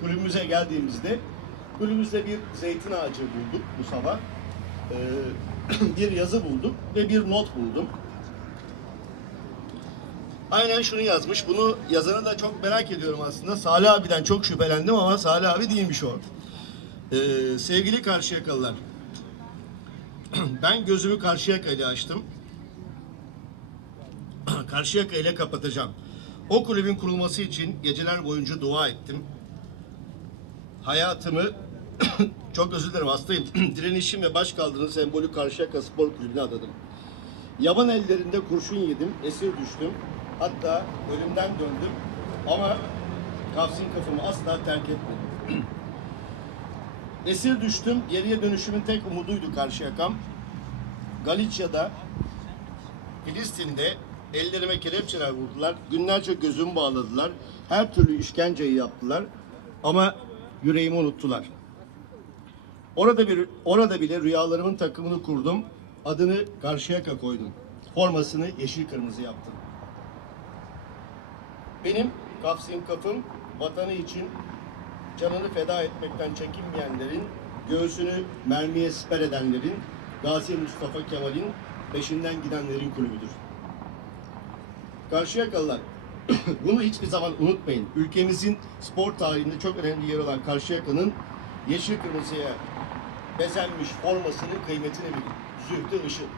kulübümüze geldiğimizde kulübümüzde bir zeytin ağacı bulduk bu sabah. Ee, bir yazı bulduk ve bir not buldum. Aynen şunu yazmış. Bunu yazanı da çok merak ediyorum aslında. Salih abiden çok şüphelendim ama Salih abi değilmiş o. Ee, sevgili Karşıyakalılar. ben gözümü Karşıyaka ile açtım. Karşıyaka ile kapatacağım. O kulübün kurulması için geceler boyunca dua ettim. Hayatımı çok özür dilerim hastayım. Direnişim ve başkaldırının sembolü Karşıyaka Spor Kulübü'ne adadım. Yaban ellerinde kurşun yedim, esir düştüm. Hatta ölümden döndüm. Ama Kafsin kafamı asla terk etmedim. esir düştüm, geriye dönüşümün tek umuduydu Karşıyakam. Galicia'da, Filistin'de ellerime kelepçeler vurdular. Günlerce gözümü bağladılar. Her türlü işkenceyi yaptılar. Ama yüreğimi unuttular. Orada bir orada bile rüyalarımın takımını kurdum. Adını Karşıyaka koydum. Formasını yeşil kırmızı yaptım. Benim Kafsim Kafım vatanı için canını feda etmekten çekinmeyenlerin, göğsünü mermiye siper edenlerin, Gazi Mustafa Kemal'in peşinden gidenlerin kulübüdür. Karşıyakalılar, bunu hiçbir zaman unutmayın. Ülkemizin spor tarihinde çok önemli yer olan Karşıyaka'nın yeşil kırmızıya bezenmiş formasının kıymetini bilin. Zühtü ışık.